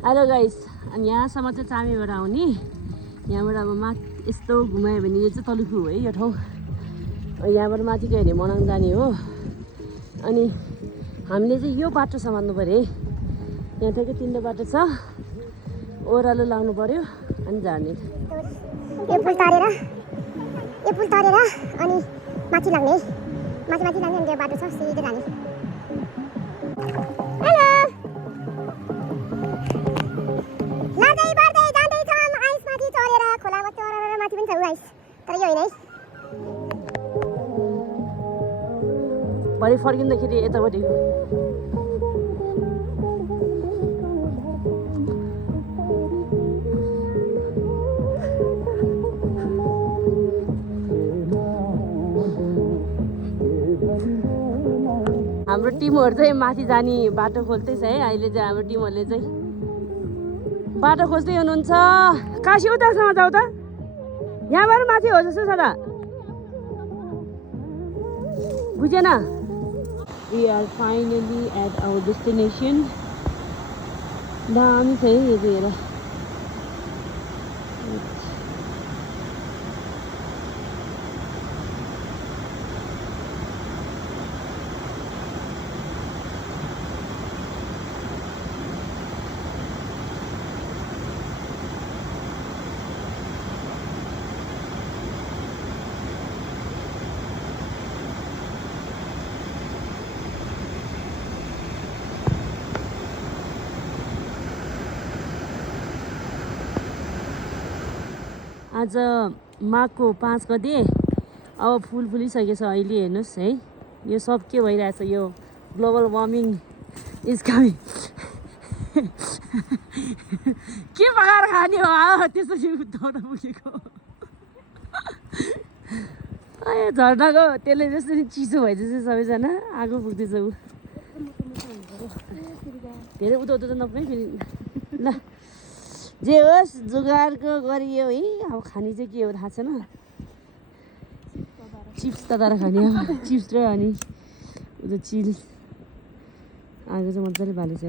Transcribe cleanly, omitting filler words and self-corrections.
Hello guys, अनि यहाँसम्म चाहिँ चामीबाट आउने। यहाँबाट अब माथि यस्तो घुमायो भने यो चाहिँ तलुखु हो है यो ठाउँ। यहाँबाट माथि गयो भने मनाङ जाने हो। अनि हामीले चाहिँ यो बाटो समात्नु पऱ्यो है। यहाँ ठ्याक्कै 3 बाटो छ, ओह्रालो लाउनु पऱ्यो अनि जाने। यो पुल तरेर अनि माथि लाग्ने अनि त्यो बाटो छ सिधै जाने। हेलो लाँदै बढ्दै जाँदैछौँ आइस माथि चढेर खोलामा चढेर माथि पनि छ उ आइस, तर यो होइन है। भरे फर्किँदाखेरि यतापट्टि हाम्रो टिमहरु चाहिँ माथि जाने बाटो खोज्दैछ है। अहिले चाहिँ हाम्रो टिमहरुले चाहिँ बाटो खोज्दै हुनुहुन्छ। काशी उतासम्म जाऊ त, यहाँबाट माथि हो जस्तो छ त, बुझेन? We are finally at our destination. दामी छ है यो चाहिँ हेर। आज माघको 5 गते, अब फुल फुलिसकेछ अहिले हेर्नुहोस् है। यो सब के भइरहेछ, यो ग्लोबल वार्मिङ इज कमिङ। के पकाएर खाने हो त्यसरी उठाउन पुगेको। झर्नाको त्यसले जसरी चिसो भइदिएछ सबैजना आगो पुग्दैछ ऊ। धेरै उता त नपुग्ने फेरि। ल जे होस् जुगाडको गरियो है। अब खाने चाहिँ के हो थाहा छैन। चिप्स तताएर खाने हो, चिप्स र अनि उता चिज आगो चाहिँ मजाले बालेछ।